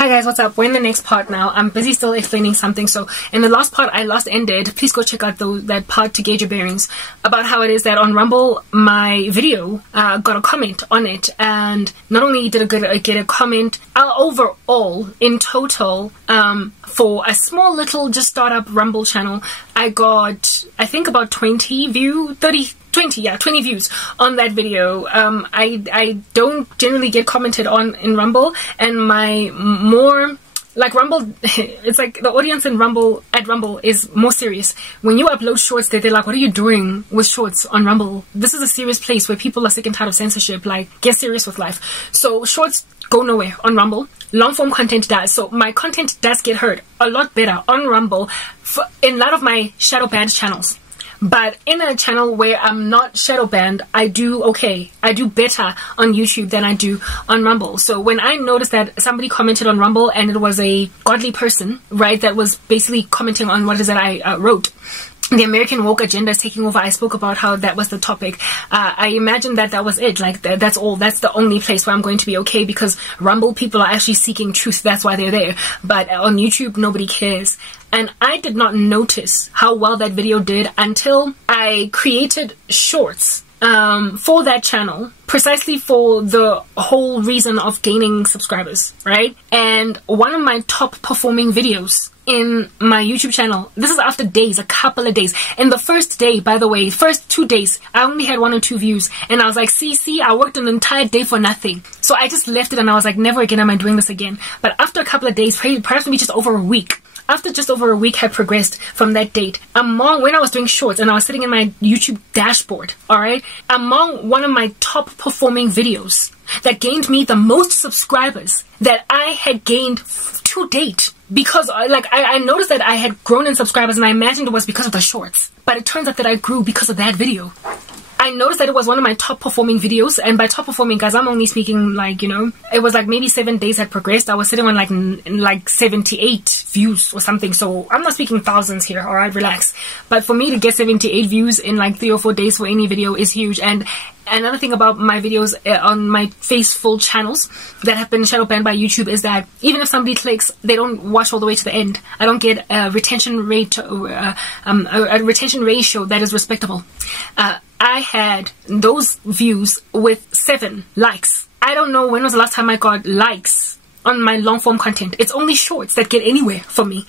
Hi guys, what's up? We're in the next part now. I'm busy still explaining something. So in the last part I lost ended, please go check out that part to gauge your bearings about how it is that on Rumble my video got a comment on it, and not only did I get a comment overall in total for a small little just startup Rumble channel, I got I think about 20 views on that video. I don't generally get commented on in Rumble, and my more like Rumble, it's like the audience in Rumble is more serious. When you upload shorts, they're like, what are you doing with shorts on Rumble? This is a serious place where people are sick and tired of censorship. Like, get serious with life. So shorts go nowhere on Rumble. Long form content does. So my content does get heard a lot better on Rumble in a lot of my shadow banned channels. But in a channel where I'm not shadow banned, I do okay. I do better on YouTube than I do on Rumble. So when I noticed that somebody commented on Rumble and it was a godly person, right, that was basically commenting on what it is that I wrote, the American woke agenda is taking over. I spoke about how that was the topic. I imagined that was it. Like, that's all. That's the only place where I'm going to be okay, because Rumble people are actually seeking truth. That's why they're there. But on YouTube, nobody cares. And I did not notice how well that video did until I created shorts for that channel, precisely for the whole reason of gaining subscribers, right? And one of my top performing videos in my YouTube channel, this is after days, a couple of days. And the first day, by the way, first 2 days, I only had 1 or 2 views. And I was like, see, I worked an entire day for nothing. So I just left it and I was like, never again am I doing this again. But after a couple of days, perhaps maybe just over a week, after just over a week had progressed from that date, when I was doing shorts and I was sitting in my YouTube dashboard, alright, among one of my top performing videos that gained me the most subscribers that I had gained to date. Because like I noticed that I had grown in subscribers, and I imagined it was because of the shorts. But it turns out that I grew because of that video. I noticed that it was one of my top performing videos, and by top performing, guys, I'm only speaking like, you know, it was like maybe 7 days had progressed. I was sitting on like 78 views or something. So I'm not speaking thousands here, alright, relax. But for me to get 78 views in like 3 or 4 days for any video is huge. And another thing about my videos on my faithful channels that have been shadow banned by YouTube is that even if somebody clicks, they don't watch all the way to the end. I don't get a retention rate, a retention ratio that is respectable. I had those views with 7 likes. I don't know when was the last time I got likes on my long form content. It's only shorts that get anywhere for me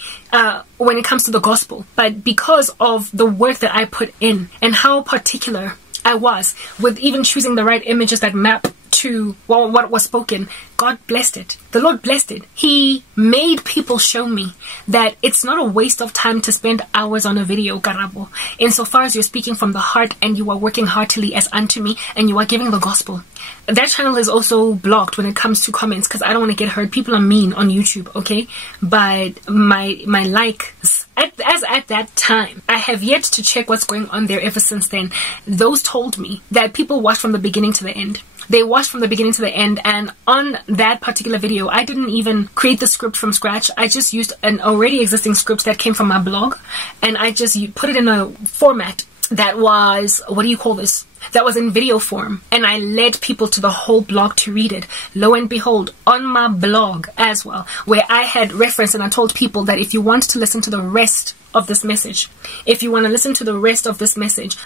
when it comes to the gospel. But because of the work that I put in and how particular I was with even choosing the right images that map to what was spoken, God blessed it. The Lord blessed it. He made people show me that it's not a waste of time to spend hours on a video, Karabo, insofar as you're speaking from the heart and you are working heartily as unto me and you are giving the gospel. That channel is also blocked when it comes to comments because I don't want to get hurt. People are mean on YouTube, okay? But my likes, at that time, I have yet to check what's going on there ever since then. Those told me that people watched from the beginning to the end. They watched from the beginning to the end, and on that particular video, I didn't even create the script from scratch. I just used an already existing script that came from my blog, and I just put it in a format that was, what do you call this? That was in video form, and I led people to the whole blog to read it. Lo and behold, on my blog as well, where I had referenced and I told people that if you want to listen to the rest of this message, if you want to listen to the rest of this message,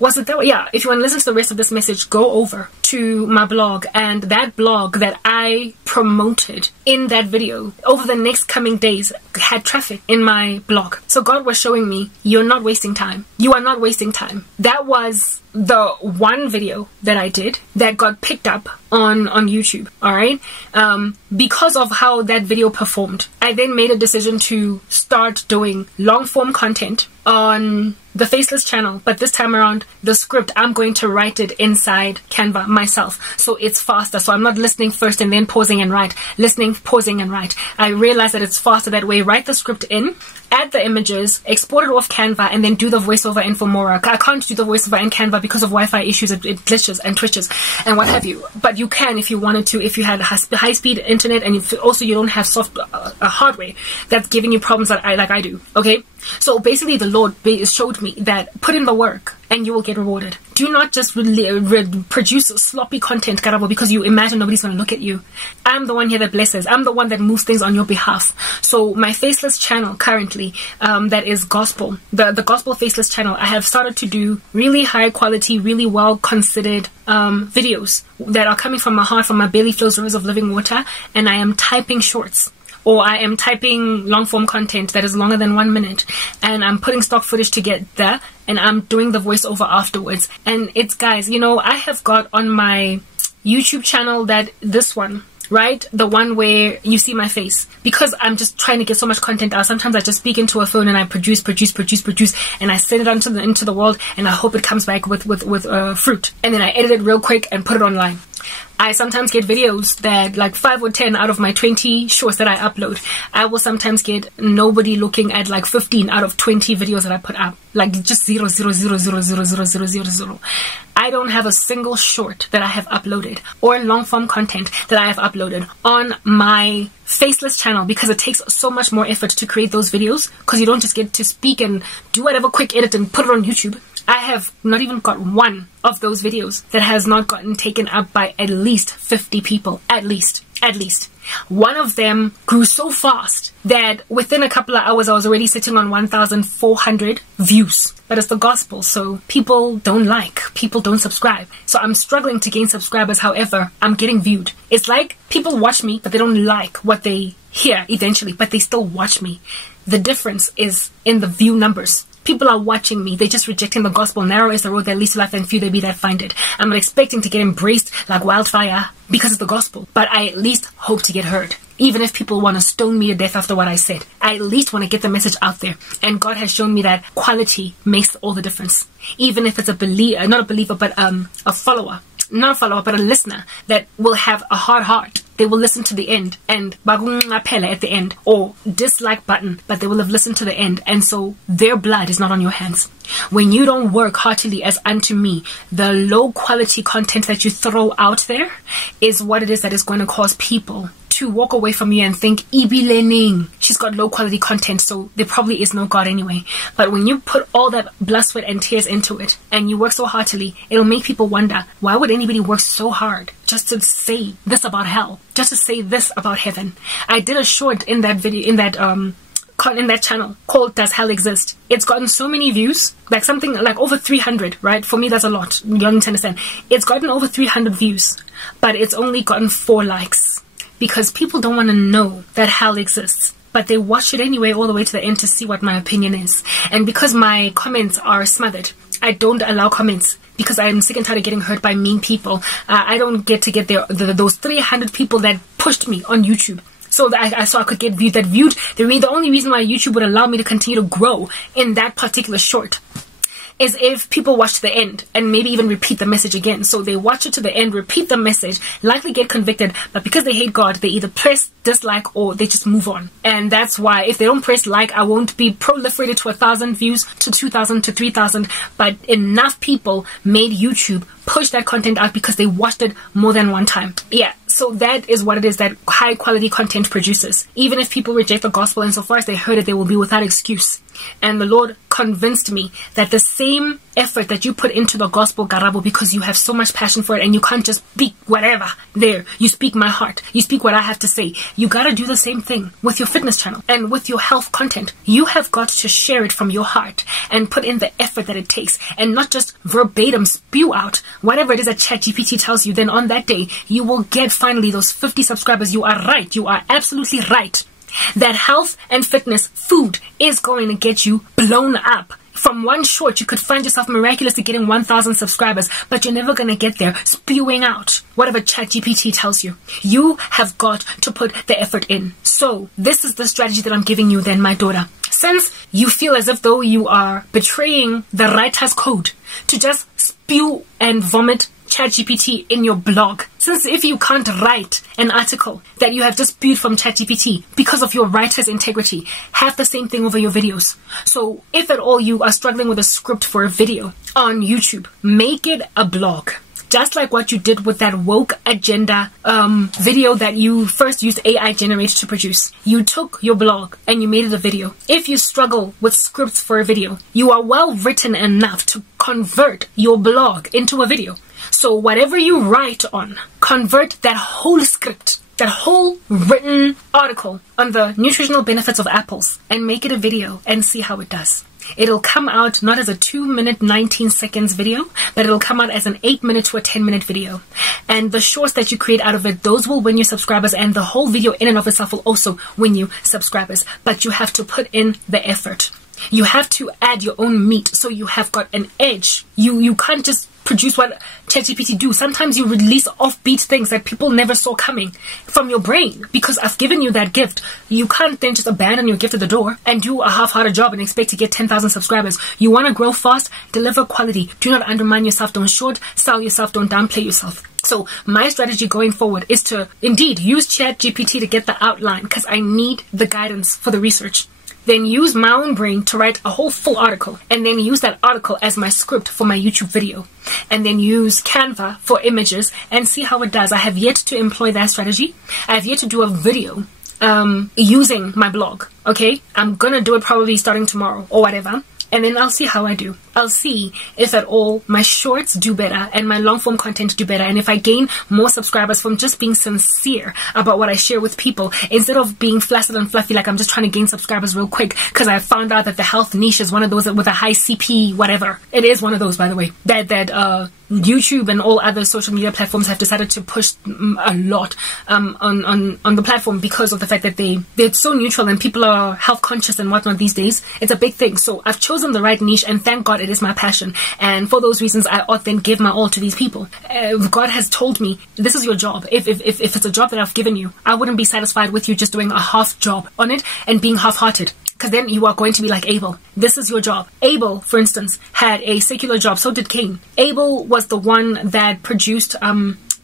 was it that way? Yeah, if you want to listen to the rest of this message, go over to my blog, and that blog that I promoted in that video over the next coming days had traffic in my blog. So God was showing me, you're not wasting time. You are not wasting time. That was the one video that I did that got picked up on YouTube, alright? Because of how that video performed, I then made a decision to start doing long form content on the Faceless channel, but this time around the script, I'm going to write it inside Canva myself, so it's faster. So I'm not listening first and then pausing and write, listening, pausing and write. I realize that it's faster that way. Write the script in, add the images, export it off Canva, and then do the voiceover in Filmora. I can't do the voiceover in Canva because of Wi-Fi issues. It glitches and twitches and what have you. But you can if you wanted to, if you had high-speed internet, and if also you don't have soft hardware that's giving you problems like I do. Okay, so basically the Lord showed me me that put in the work and you will get rewarded. Do not just produce sloppy content, Karabo, because you imagine nobody's going to look at you. I'm the one here that blesses. I'm the one that moves things on your behalf. So my faceless channel currently, that is gospel, the gospel faceless channel, I have started to do really high quality, really well considered videos that are coming from my heart, from my belly flows rivers of living water, and I am typing shorts. Or I am typing long form content that is longer than 1 minute, and I'm putting stock footage to get there, and I'm doing the voiceover afterwards. And it's, guys, you know, I have got on my YouTube channel that this one, right, the one where you see my face, because I'm just trying to get so much content out. Sometimes I just speak into a phone and I produce, and I send it into the world, and I hope it comes back with fruit, and then I edit it real quick and put it online. I sometimes get videos that, like 5 or 10 out of my 20 shorts that I upload, I will sometimes get nobody looking at like 15 out of 20 videos that I put up. Like just 0, 0, 0, 0, 0, 0, 0, 0, 0. I don't have a single short that I have uploaded or long form content that I have uploaded on my faceless channel, because it takes so much more effort to create those videos, because you don't just get to speak and do whatever quick edit and put it on YouTube. I have not even got one of those videos that has not gotten taken up by at least 50 people. At least. One of them grew so fast that within a couple of hours I was already sitting on 1,400 views. But it's the gospel, so people don't like, people don't subscribe. So I'm struggling to gain subscribers, however, I'm getting viewed. It's like people watch me, but they don't like what they hear eventually, but they still watch me. The difference is in the view numbers. People are watching me, they're just rejecting the gospel. Narrow is the road that leads to life, and few there be that find it. I'm not expecting to get embraced like wildfire because it's the gospel, but I at least hope to get heard. Even if people want to stone me to death after what I said, I at least want to get the message out there. And God has shown me that quality makes all the difference. Even if it's not a believer, but a follower. Not a follower, but a listener that will have a hard heart. They will listen to the end and bagungapela at the end, or dislike button, but they will have listened to the end, and so their blood is not on your hands. When you don't work heartily as unto me, the low quality content that you throw out there is what it is that is going to cause people to walk away from you and think, Ibi learning, she's got low quality content, so there probably is no God anyway. But when you put all that blood, sweat and tears into it, and you work so heartily, it'll make people wonder, why would anybody work so hard just to say this about hell, just to say this about heaven? I did a short in that video, in that channel called Does Hell Exist? It's gotten so many views, like something like over 300, right? For me, that's a lot. You don't understand. It's gotten over 300 views, but it's only gotten 4 likes. Because people don't want to know that hell exists, but they watch it anyway all the way to the end to see what my opinion is. And because my comments are smothered, I don't allow comments, because I'm sick and tired of getting hurt by mean people. I don't get to get those 300 people that pushed me on YouTube. So that I could get viewed. The only reason why YouTube would allow me to continue to grow in that particular short is if people watch the end and maybe even repeat the message again. So they watch it to the end, repeat the message, likely get convicted, but because they hate God, they either press dislike or they just move on. And that's why if they don't press like, I won't be proliferated to 1,000 views, to 2,000, to 3,000, but enough people made YouTube push that content out because they watched it more than one time. Yeah, so that is what it is that high quality content produces. Even if people reject the gospel, and so far as they heard it, they will be without excuse. And the Lord convinced me that the same effort that you put into the gospel, Garabo, because you have so much passion for it and you can't just speak whatever there. You speak my heart. You speak what I have to say. You gotta do the same thing with your fitness channel and with your health content. You have got to share it from your heart and put in the effort that it takes, and not just verbatim spew out whatever it is that ChatGPT tells you. Then on that day, you will get finally those 50 subscribers. You are right. You are absolutely right. That health and fitness food is going to get you blown up. From one short, you could find yourself miraculously getting 1,000 subscribers, but you're never going to get there spewing out whatever ChatGPT tells you. You have got to put the effort in. So this is the strategy that I'm giving you then, my daughter. Since you feel as if though you are betraying the writer's code to just spew and vomit ChatGPT in your blog, since if you can't write an article that you have just spewed from ChatGPT because of your writer's integrity, have the same thing over your videos. So if at all you are struggling with a script for a video on YouTube, make it a blog. Just like what you did with that woke agenda video that you first used AI generated to produce. You took your blog and you made it a video. If you struggle with scripts for a video, you are well written enough to convert your blog into a video. So whatever you write on, convert that whole script, that whole written article on the nutritional benefits of apples, and make it a video and see how it does. It'll come out not as a 2-minute 19 seconds video, but it'll come out as an 8-minute to a 10-minute video. And the shorts that you create out of it, those will win you subscribers, and the whole video in and of itself will also win you subscribers. But you have to put in the effort. You have to add your own meat so you have got an edge. You can't just produce what ChatGPT do. Sometimes you release offbeat things that people never saw coming from your brain because I've given you that gift. You can't then just abandon your gift at the door and do a half-hearted job and expect to get 10,000 subscribers. You want to grow fast, deliver quality. Do not undermine yourself. Don't short sell yourself. Don't downplay yourself. So my strategy going forward is to indeed use ChatGPT to get the outline because I need the guidance for the research. Then use my own brain to write a whole full article, and then use that article as my script for my YouTube video, and then use Canva for images and see how it does. I have yet to employ that strategy. I have yet to do a video using my blog. Okay, I'm gonna do it probably starting tomorrow or whatever, and then I'll see how I do. I'll see if at all my shorts do better and my long form content do better, and if I gain more subscribers from just being sincere about what I share with people instead of being flaccid and fluffy like I'm just trying to gain subscribers real quick because I found out that the health niche is one of those with a high CP whatever. It is one of those, by the way, that YouTube and all other social media platforms have decided to push a lot on the platform because of the fact that they're so neutral and people are health conscious and whatnot these days. It's a big thing. So I've chosen the right niche, and thank God it is my passion, and for those reasons I ought then give my all to these people. God has told me this is your job. If it's a job that I've given you, I wouldn't be satisfied with you just doing a half job on it and being half-hearted, because then you are going to be like Abel. This is your job. Abel, for instance, had a secular job. So did Cain. Abel was the one that produced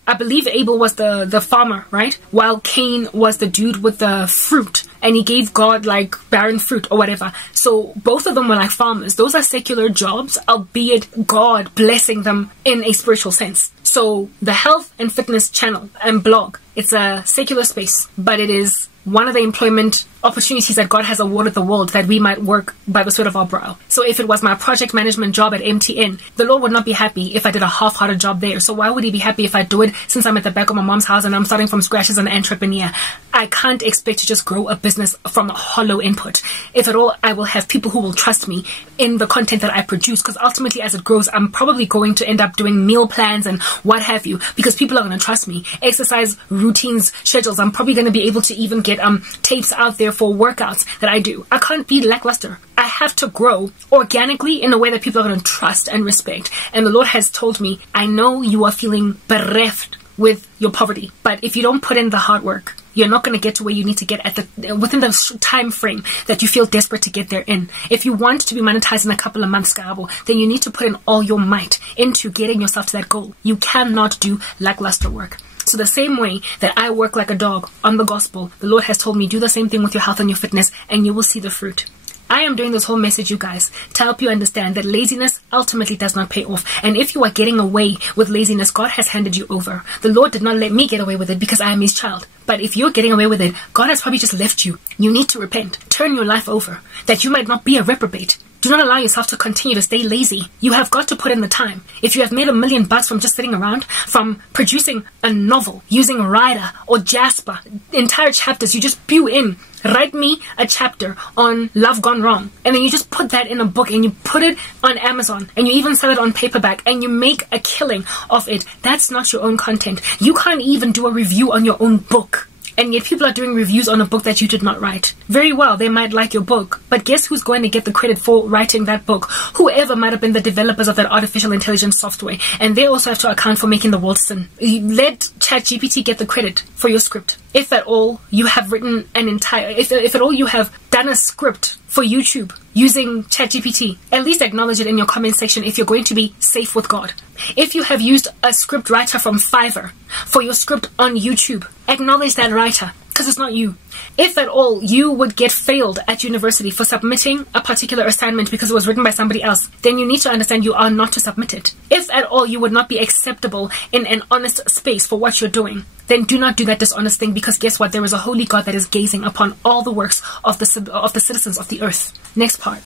I believe Abel was the farmer, right? While Cain was the dude with the fruit, and he gave God like barren fruit or whatever. So both of them were like farmers. Those are secular jobs, albeit God blessing them in a spiritual sense. So the health and fitness channel and blog, it's a secular space, but it is one of the employment opportunities that God has awarded the world that we might work by the sweat of our brow. So if it was my project management job at MTN, the Lord would not be happy if I did a half-hearted job there. So why would he be happy if I do it since I'm at the back of my mom's house and I'm starting from scratch as an entrepreneur? I can't expect to just grow a business from a hollow input. If at all, I will have people who will trust me in the content that I produce, because ultimately as it grows, I'm probably going to end up doing meal plans and what have you, because people are going to trust me. Exercise routines, schedules. I'm probably going to be able to even get tapes out there for workouts that I do. I can't be lackluster. I have to grow organically in a way that people are going to trust and respect. And the Lord has told me, I know you are feeling bereft with your poverty, but if you don't put in the hard work, you're not going to get to where you need to get within the time frame that you feel desperate to get there in. If you want to be monetized in a couple of months, Gabo, then you need to put in all your might into getting yourself to that goal. You cannot do lackluster work. So the same way that I work like a dog on the gospel, the Lord has told me, do the same thing with your health and your fitness, and you will see the fruit. I am doing this whole message, you guys, to help you understand that laziness ultimately does not pay off. And if you are getting away with laziness, God has handed you over. The Lord did not let me get away with it because I am his child. But if you're getting away with it, God has probably just left you. You need to repent. Turn your life over, that you might not be a reprobate. Do not allow yourself to continue to stay lazy. You have got to put in the time. If you have made $1 million from just sitting around, from producing a novel using Rider or Jasper, entire chapters, you just spew in. Write me a chapter on love gone wrong, and then you just put that in a book and you put it on Amazon and you even sell it on paperback and you make a killing of it. That's not your own content. You can't even do a review on your own book. And yet people are doing reviews on a book that you did not write. Very well, they might like your book, but guess who's going to get the credit for writing that book? Whoever might have been the developers of that artificial intelligence software. And they also have to account for making the world sin. Let ChatGPT get the credit for your script. If at all you have written an entire, if at all you have done a script for YouTube using ChatGPT, at least acknowledge it in your comment section if you're going to be safe with God. If you have used a script writer from Fiverr for your script on YouTube, acknowledge that writer because it's not you. If at all you would get failed at university for submitting a particular assignment because it was written by somebody else, then you need to understand you are not to submit it. If at all you would not be acceptable in an honest space for what you're doing, then do not do that dishonest thing, because guess what? There is a holy God that is gazing upon all the works of the citizens of the earth. Next part.